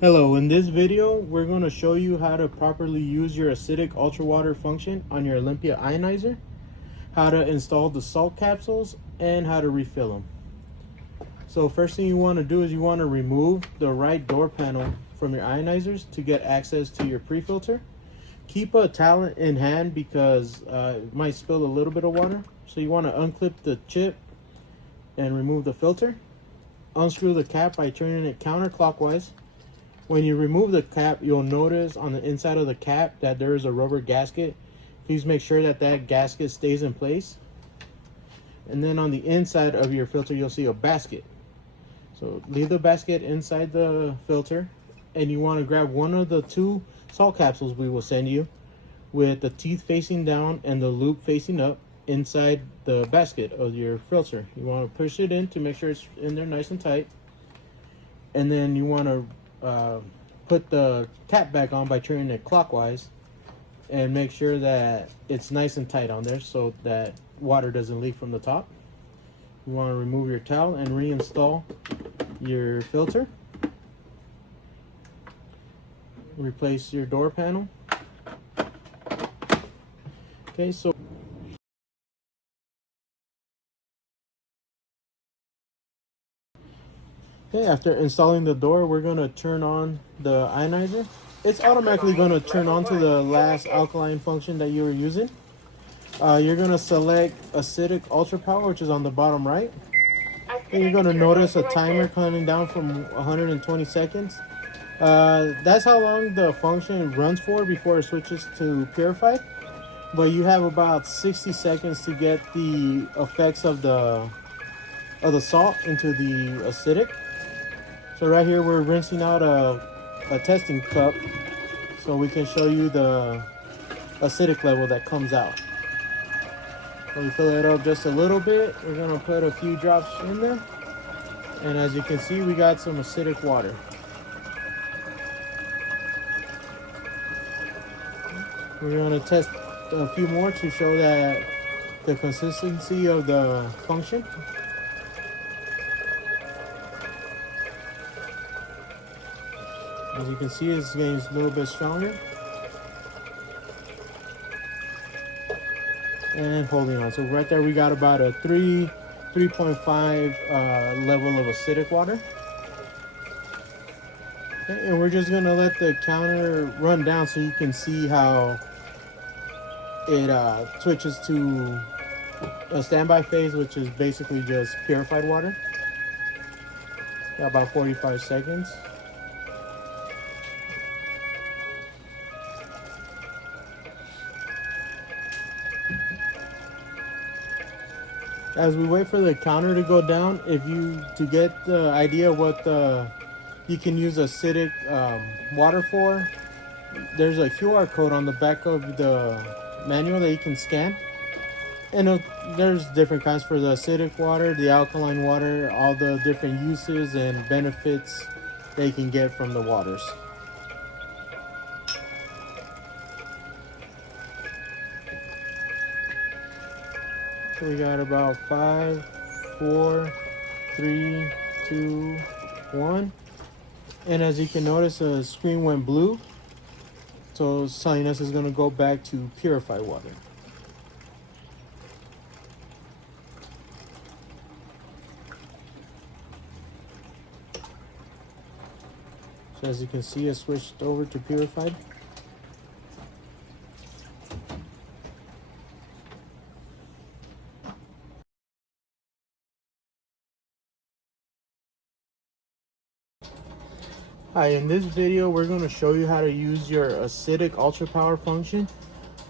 Hello, in this video we're going to show you how to properly use your acidic ultra water function on your Olympia ionizer, how to install the salt capsules, and how to refill them. So first thing you want to do is you want to remove the right door panel from your ionizers to get access to your pre-filter. Keep a towel in hand because it might spill a little bit of water. So you want to unclip the chip and remove the filter. Unscrew the cap by turning it counterclockwise. When you remove the cap, you'll notice on the inside of the cap that there is a rubber gasket. Please make sure that that gasket stays in place. And then on the inside of your filter, you'll see a basket. So leave the basket inside the filter, and you want to grab one of the two salt capsules we will send you with the teeth facing down and the loop facing up inside the basket of your filter. You want to push it in to make sure it's in there nice and tight. And then you want to put the cap back on by turning it clockwise and make sure that it's nice and tight on there so that water doesn't leak from the top. You want to remove your towel and reinstall your filter. Replace your door panel. Okay, so after installing the door, we're going to turn on the ionizer. It's automatically going to turn on to the last alkaline function that you were using. You're going to select acidic UltraPower, which is on the bottom right. And you're going to notice a timer counting down from 120 seconds. That's how long the function runs for before it switches to purified. But you have about 60 seconds to get the effects of the salt into the acidic. So right here we're rinsing out a testing cup so we can show you the acidic level that comes out. So we fill it up just a little bit. We're gonna put a few drops in there. And as you can see, we got some acidic water. We're gonna test a few more to show that the consistency of the function. As you can see, it's getting a little bit stronger. And holding on. So right there we got about a 3.5 level of acidic water. Okay, and we're just gonna let the counter run down so you can see how it switches to a standby phase, which is basically just purified water. Got about 45 seconds. As we wait for the counter to go down, to get the idea what you can use acidic water for, there's a QR code on the back of the manual that you can scan. And there's different kinds for the acidic water, the alkaline water, all the different uses and benefits that you can get from the waters. So we got about 5, 4, 3, 2, 1. And as you can notice, the screen went blue. So it's telling us it's going to go back to purified water. So as you can see, it switched over to purified. Hi, in this video we're going to show you how to use your acidic UltraPower function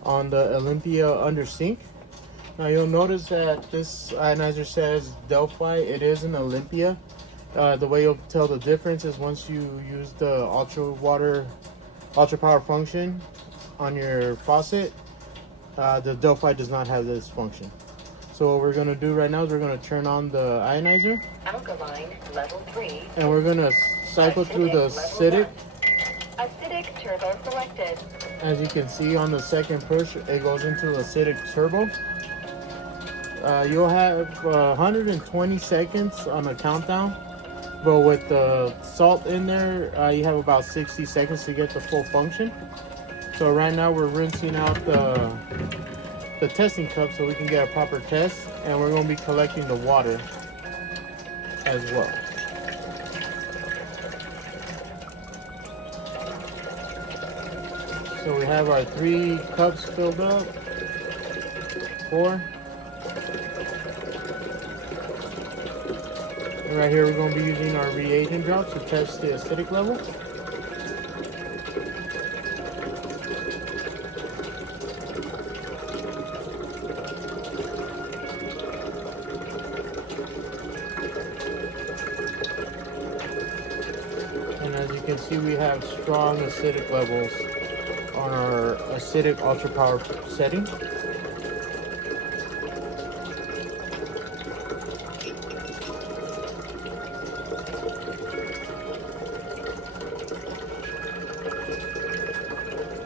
on the Olympia under sink. Now you'll notice that this ionizer says Delphi. It is an Olympia. The way you'll tell the difference is once you use the UltraPower function on your faucet, the Delphi does not have this function. So what we're going to do right now is we're going to turn on the ionizer. Alkaline level 3. And we're going to cycle through the acidic. Acidic turbo selected. As you can see on the second push, it goes into acidic turbo. You'll have 120 seconds on a countdown But with the salt in there, you have about 60 seconds to get the full function. So right now we're rinsing out the testing cup so we can get a proper test, and we're going to be collecting the water as well. So we have our 3 cups filled up, 4. And right here we're going to be using our reagent drops to test the acidic level. And as you can see, we have strong acidic levels on our acidic UltraPower setting.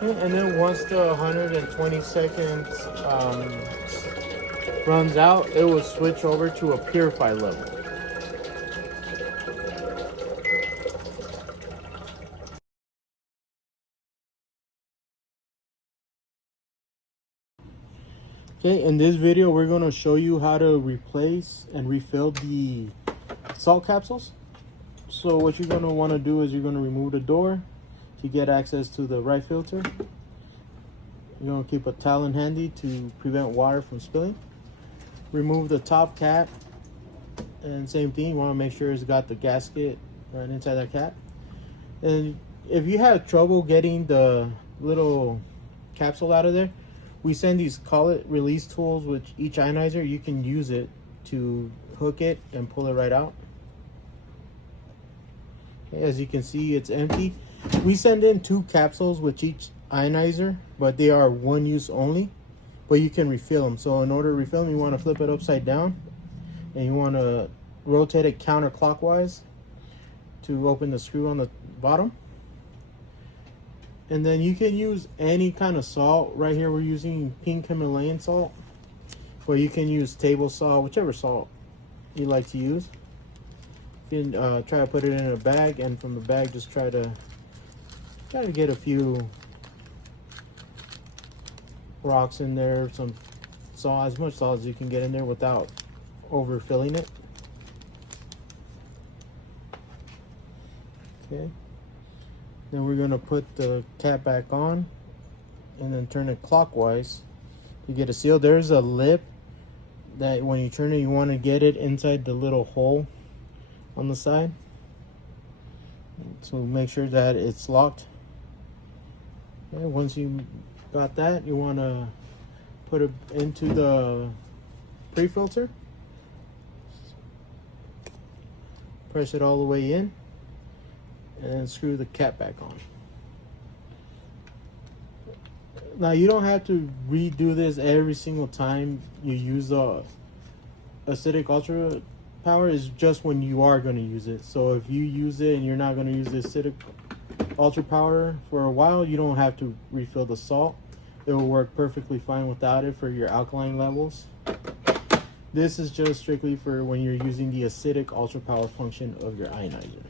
And then once the 120 seconds runs out, it will switch over to a purified level. Okay, in this video, we're going to show you how to replace and refill the salt capsules. So what you're going to want to do is you're going to remove the door to get access to the right filter. You're going to keep a towel in handy to prevent water from spilling. Remove the top cap, and same thing, you want to make sure it's got the gasket right inside that cap. And if you have trouble getting the little capsule out of there, we send these collet release tools with each ionizer. You can use it to hook it and pull it right out. Okay, as you can see, it's empty. We send in 2 capsules with each ionizer, but they are one use only, but you can refill them. So in order to refill them, you want to flip it upside down and you want to rotate it counterclockwise to open the screw on the bottom. And then you can use any kind of salt. Right here we're using pink Himalayan salt, or you can use table salt, whichever salt you like to use. You can try to put it in a bag, and from the bag just try to get a few rocks in there, some salt, as much salt as you can get in there without overfilling it. Okay. Then we're going to put the cap back on and then turn it clockwise to get a seal. There's a lip that when you turn it, you want to get it inside the little hole on the side. So make sure that it's locked. Okay, once you got that, you want to put it into the pre-filter. Press it all the way in and screw the cap back on. Now you don't have to redo this every single time you use the acidic UltraPower. Is just when you are going to use it. So if you use it and you're not going to use the acidic UltraPower for a while, you don't have to refill the salt. It will work perfectly fine without it for your alkaline levels. This is just strictly for when you're using the acidic UltraPower function of your ionizer.